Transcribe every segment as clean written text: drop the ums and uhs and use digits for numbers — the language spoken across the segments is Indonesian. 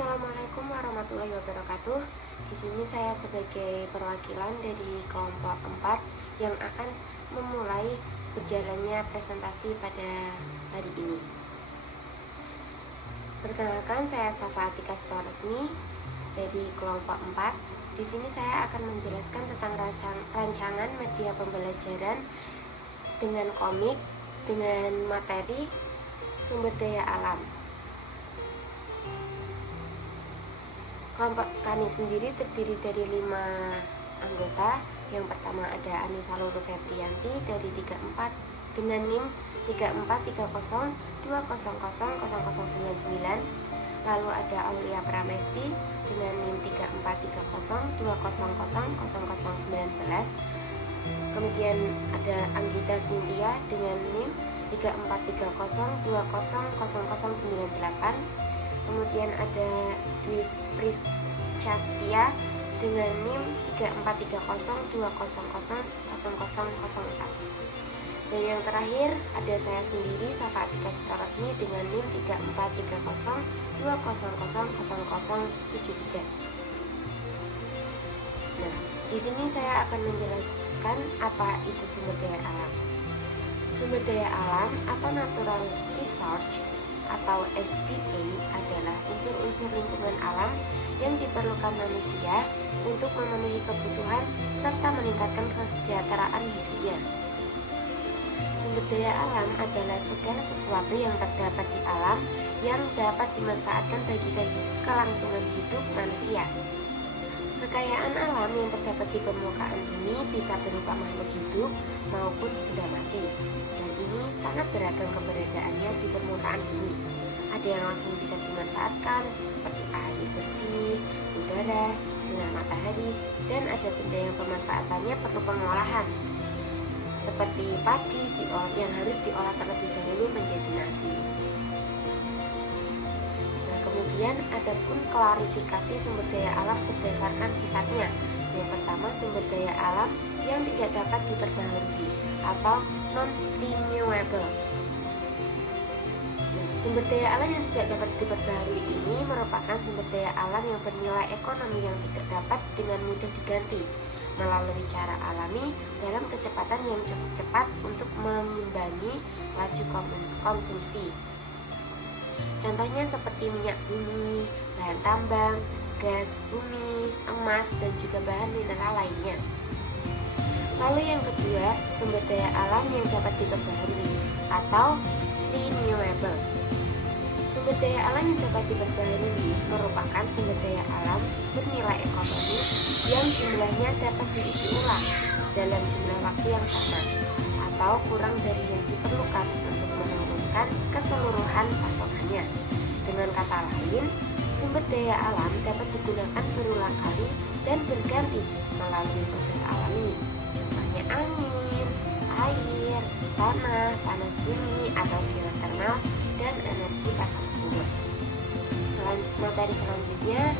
Assalamualaikum warahmatullahi wabarakatuh. Di sini saya sebagai perwakilan dari kelompok 4 yang akan memulai berjalannya presentasi pada hari ini. Perkenalkan, saya Safa Atika Resmi dari kelompok 4. Di sini saya akan menjelaskan tentang rancangan media pembelajaran dengan komik, dengan materi sumber daya alam. Kelompok kami sendiri terdiri dari 5 anggota. Yang pertama ada Anissa Lulu Febrianti dari 34 dengan NIM 3430200099. Lalu ada Aulia Pramesti dengan NIM 3430200019. Kemudian ada Anggita Cynthia dengan NIM 3430200098. Kemudian ada Dwi Prisyastia dengan NIM 3430200004. Dan yang terakhir ada saya sendiri, Safa Atika Resmi dengan NIM 3430200073. Nah, di sini saya akan menjelaskan apa itu sumber daya alam. Sumber daya alam atau natural resource atau SDA adalah unsur-unsur lingkungan alam yang diperlukan manusia untuk memenuhi kebutuhan serta meningkatkan kesejahteraan hidupnya. Sumber daya alam adalah segala sesuatu yang terdapat di alam yang dapat dimanfaatkan bagi kelangsungan hidup manusia. Kekayaan alam yang terdapat di permukaan bumi bisa berupa makhluk hidup maupun benda mati, dan ini sangat beragam keberadaannya di permukaan bumi. Ada yang langsung bisa dimanfaatkan seperti air bersih, udara, sinar matahari, dan ada benda yang pemanfaatannya perlu pengolahan seperti padi yang harus diolah terlebih dahulu menjadi nasi. Kemudian ada pun klarifikasi sumber daya alam berdasarkan sifatnya. Yang pertama, sumber daya alam yang tidak dapat diperbaharui atau non-renewable. Sumber daya alam yang tidak dapat diperbaharui ini merupakan sumber daya alam yang bernilai ekonomi yang tidak dapat dengan mudah diganti melalui cara alami dalam kecepatan yang cukup cepat untuk mengimbangi laju konsumsi. Contohnya seperti minyak bumi, bahan tambang, gas bumi, emas, dan juga bahan mineral lainnya. Lalu yang kedua, sumber daya alam yang dapat diperbaharui atau renewable. Sumber daya alam yang dapat diperbaharui merupakan sumber daya alam bernilai ekonomi yang jumlahnya dapat diisi ulang dalam jumlah waktu yang sama atau kurang dari yang diperlukan untuk menurunkan keseluruhan pasokannya. Dengan kata lain, sumber daya alam dapat digunakan berulang kali dan berganti melalui proses alami, contohnya angin, air, tanah, panas bumi, atau geotermal, dan energi pasang surut. Materi selanjutnya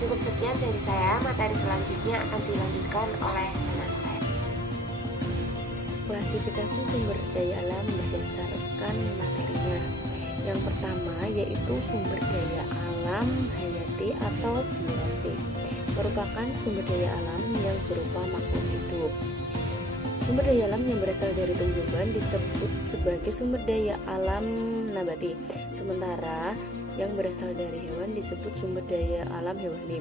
cukup sekian dari saya. Materi selanjutnya akan dilanjutkan oleh teman saya. Klasifikasi sumber daya alam berdasarkan materinya. Yang pertama yaitu sumber daya alam hayati atau biotik, merupakan sumber daya alam yang berupa makhluk hidup. Sumber daya alam yang berasal dari tumbuhan disebut sebagai sumber daya alam nabati, sementara yang berasal dari hewan disebut sumber daya alam hewani.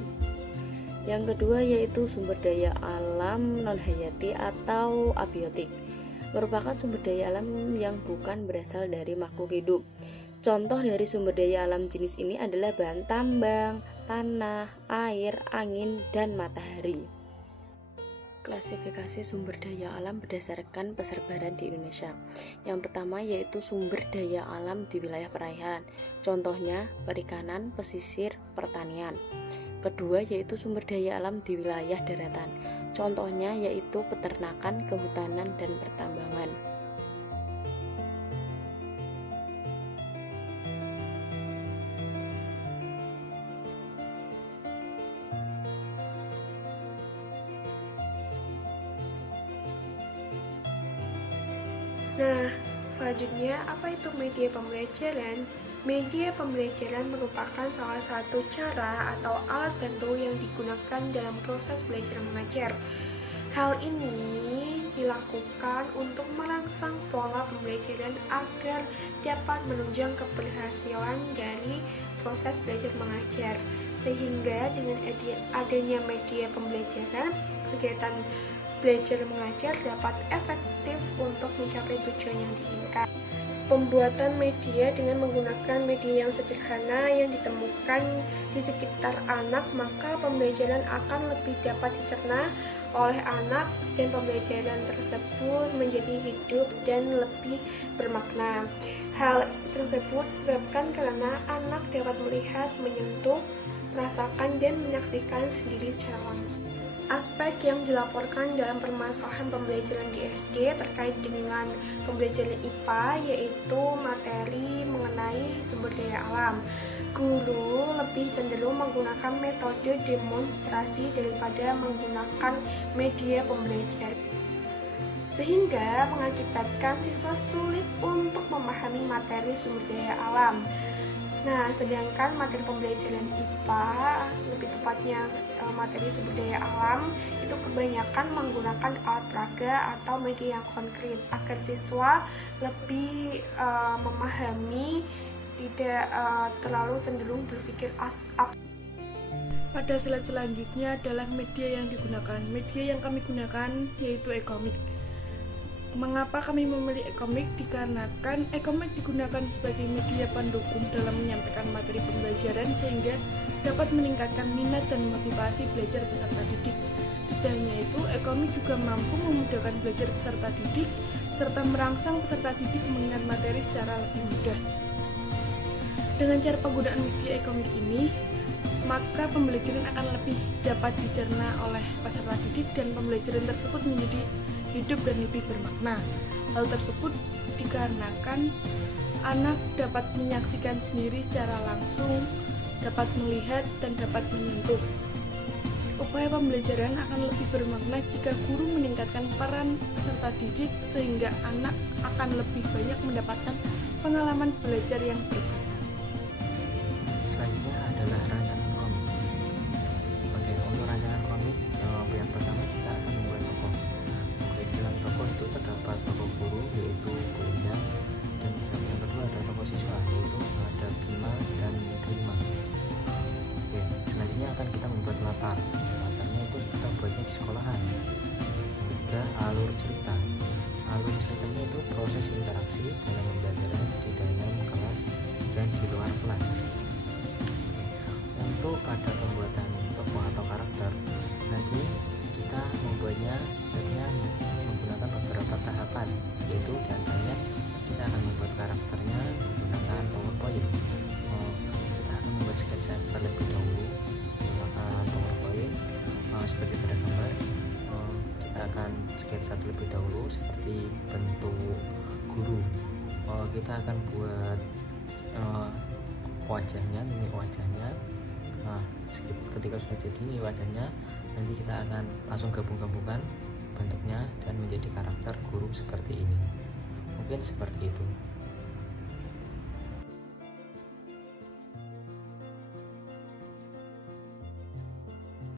Yang kedua yaitu sumber daya alam non-hayati atau abiotik, merupakan sumber daya alam yang bukan berasal dari makhluk hidup. Contoh dari sumber daya alam jenis ini adalah bahan tambang, tanah, air, angin, dan matahari. Klasifikasi sumber daya alam berdasarkan persebaran di Indonesia. Yang pertama yaitu sumber daya alam di wilayah perairan, contohnya perikanan, pesisir, pertanian. Kedua yaitu sumber daya alam di wilayah daratan, contohnya yaitu peternakan, kehutanan, dan pertambangan. Nah, selanjutnya apa itu media pembelajaran? Media pembelajaran merupakan salah satu cara atau alat bantu yang digunakan dalam proses belajar mengajar. Hal ini dilakukan untuk merangsang pola pembelajaran agar dapat menunjang keberhasilan dari proses belajar mengajar. Sehingga dengan adanya media pembelajaran, kegiatan belajar mengajar dapat efektif untuk mencapai tujuan yang diinginkan. Pembuatan media dengan menggunakan media yang sederhana yang ditemukan di sekitar anak, maka pembelajaran akan lebih dapat dicerna oleh anak dan pembelajaran tersebut menjadi hidup dan lebih bermakna. Hal tersebut disebabkan karena anak dapat melihat, menyentuh, merasakan, dan menyaksikan sendiri secara langsung. Aspek yang dilaporkan dalam permasalahan pembelajaran di SD terkait dengan pembelajaran IPA yaitu materi mengenai sumber daya alam. Guru lebih cenderung menggunakan metode demonstrasi daripada menggunakan media pembelajaran, sehingga mengakibatkan siswa sulit untuk memahami materi sumber daya alam. Nah, sedangkan materi pembelajaran IPA, lebih tepatnya materi sumber daya alam, itu kebanyakan menggunakan alat peraga atau media yang konkret agar siswa lebih memahami, tidak terlalu cenderung berpikir abstrak. Pada slide selanjutnya adalah media yang digunakan. Media yang kami gunakan yaitu e-komik. Mengapa kami memilih e-komik? Dikarenakan e-komik digunakan sebagai media pendukung dalam menyampaikan materi pembelajaran sehingga dapat meningkatkan minat dan motivasi belajar peserta didik. Tidak hanya itu, e-komik juga mampu memudahkan belajar peserta didik serta merangsang peserta didik mengingat materi secara lebih mudah. Dengan cara penggunaan media e-komik ini, maka pembelajaran akan lebih dapat dicerna oleh peserta didik dan pembelajaran tersebut menjadi hidup dan lebih bermakna. Hal tersebut dikarenakan anak dapat menyaksikan sendiri secara langsung, dapat melihat dan dapat menyentuh. Upaya pembelajaran akan lebih bermakna jika guru meningkatkan peran peserta didik sehingga anak akan lebih banyak mendapatkan pengalaman belajar yang berkesan. Selanjutnya adalah rancangan komik. Oke, untuk rancangan komik yang pertama kita akan membuat tokoh. Oke, di dalam tokoh itu terdapat tokoh guru yaitu Belinda, dan yang kedua ada tokoh siswa yaitu ada Bima dan Rima. Oke, selanjutnya akan kita membuat latarnya itu kita buatnya di sekolahan. Ketiga, alur cerita. Alur ceritanya itu proses interaksi dalam pembelajaran di dalam kelas dan di luar kelas. Untuk pada pembuatan tokoh atau karakter, nanti kita membuatnya stepnya menggunakan beberapa tahapan, yaitu diantaranya kita akan membuat karakternya menggunakan PowerPoint. Kita akan membuat sketsa terlebih dahulu menggunakan PowerPoint sebagai pada gambar. Kita akan sketsa terlebih dahulu seperti bentuk guru. Kita akan buat wajahnya, mimik wajahnya. Nah, ketika sudah jadi ini wajahnya, nanti kita akan langsung gabung-gabungkan bentuknya dan menjadi karakter guru seperti ini. Mungkin seperti itu.